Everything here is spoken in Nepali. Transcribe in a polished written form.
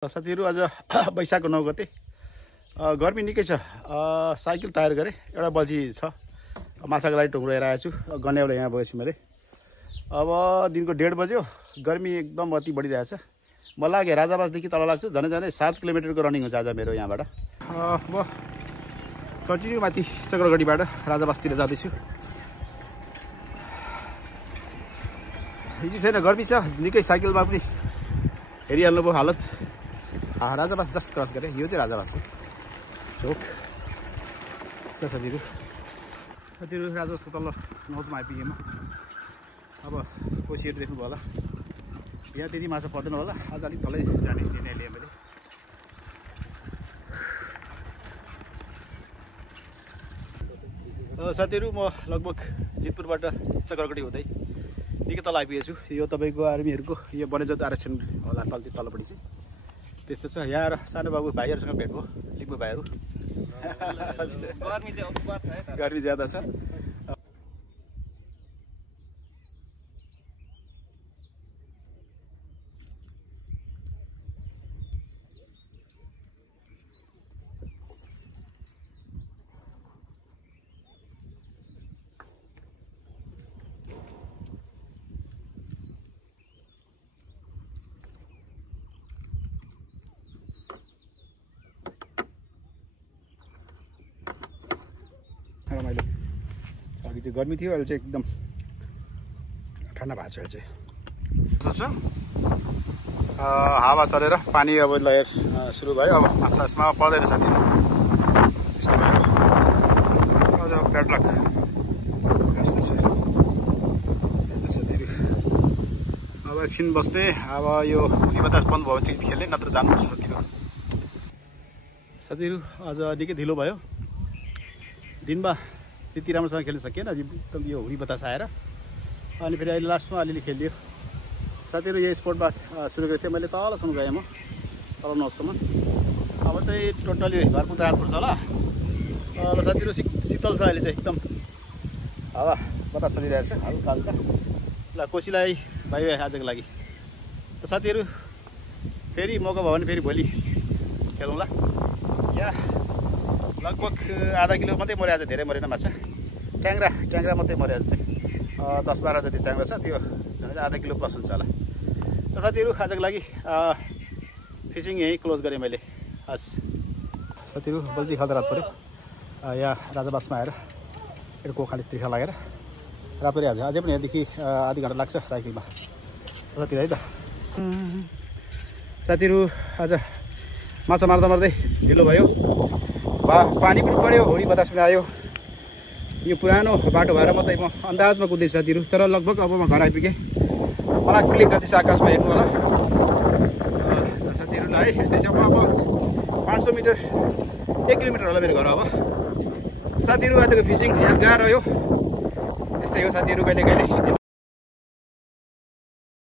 साथीहरु आज वैशाखको 9 गते गर्मी निकै छ। साइकल तयार गरे, एउटा बल्छी छ, माछाको लागि टोक्राएर आएको छु। गन्याउले यहाँ बसेछु मैले। अब दिनको 1:30 बज्यो, गर्मी एकदम अति बढिरहेछ। म लागे राजाबासदेखि तल लाग्छु, झनै 7 किलोमिटरको रनिङ हुन्छ आज मेरो यहाँबाट। म कन्टिन्यू माथि चक्रगढीबाट राजाबासतिर जाँदैछु। हिजो छैन, गर्मी छ निकै। साइकलमा पनि हेरिहाल्नु भयो हालत। राजाबास जस्ट क्रस गरेँ, यो चाहिँ राजाबास हो चोक। साथीहरू राजाबासको तल्लो नौचमा आइपुगेँ म। अब कोसीहरू देख्नुभयो होला, यहाँ त्यति माछा पर्दैन होला। आज अलिक तलै जाने निर्णय लिएँ मैले। साथीहरू म लगभग जितपुरबाट चक्रगढी हुँदै निकै तल आइपुगेको छु। यो तपाईँको आर्मीहरूको यो वन्यजन्तु आरक्षण होला तल्लोपट्टि चाहिँ त्यस्तो छ। यहाँ सानो बाबु भाइहरूसँग भेट भयो, लिम्बू भाइहरू। गर्मी ज्यादा छ। रमाइलो अघि चाहिँ गर्मी थियो, अहिले चाहिँ एकदम ठन्डा भएको छ। अहिले चाहिँ हावा चलेर पानी अब लहर सुरु भयो। अब आसपासमा पर्दैन साथीहरू, यस्तो भयो। अझ ब्याड लक यस्तो छ साथीहरू। अब एकछिन बस्ने, अब यो हुरी बतास बन्द भयो भने खेल्ने, नत्र जानुपर्छ साथीहरू। आज निकै ढिलो भयो, दिनमा त्यति राम्रोसँग खेल्न सकिएन। एकदम यो हुरी बतास आएर अनि फेरि अहिले लास्टमा अलिअलि खेलियो साथीहरू। यो स्पोर्टमा सुरु गरेको थिएँ मैले, तलसम्म गएँ म, तल नौसम्म। अब चाहिँ टोटली घर पुग्दा रात पर्छ होला। ल साथीहरू, शीतल छ अहिले चाहिँ एकदम, हावा बतास चलिरहेछ हल्का हल्का। ल कोसीलाई बाई बाई आजको लागि। त साथीहरू फेरि मौका भयो भने फेरि भोलि खेलौँला। या लगभग आधा किलो मात्रै मऱ्यो आज, धेरै मरेन माछा। ट्याङ्ग्रा मात्रै मऱ्यो आज चाहिँ। 10-12 जति ट्याङ्ग्रा छ, त्यो आधा किलो प्लस हुन्छ होला। त साथीहरू आजको लागि फिसिङ यहीँ क्लोज गरेँ मैले आज। साथीहरू बल्छी खाल्दा रात पऱ्यो। यहाँ राजाबासमा आएर एउटा कोखाले तिर्खा लागेर रात पऱ्यो आज। अझै पनि यहाँदेखि आधी घन्टा लाग्छ साइकलमा साथीहरू है त। साथीहरू आज माछा मार्दै ढिलो भयो। पानी पनि पऱ्यो, हुरी बतास पनि आयो। यो पुरानो बाटो भएर मात्रै म अन्दाजमा कुद्दैछु साथीहरू। तर लगभग अब म घर आइपुगेँ। मलाई क्लिक गर्दैछ आकाशमा, हेर्नु होला साथीहरूलाई है। यस्तै छ, अब 500 मिटर 1 किलोमिटर होला मेरो घर। अब साथीहरू आजको फिसिङ यादगार रह्यो। यस्तै हो साथीहरू, कहिले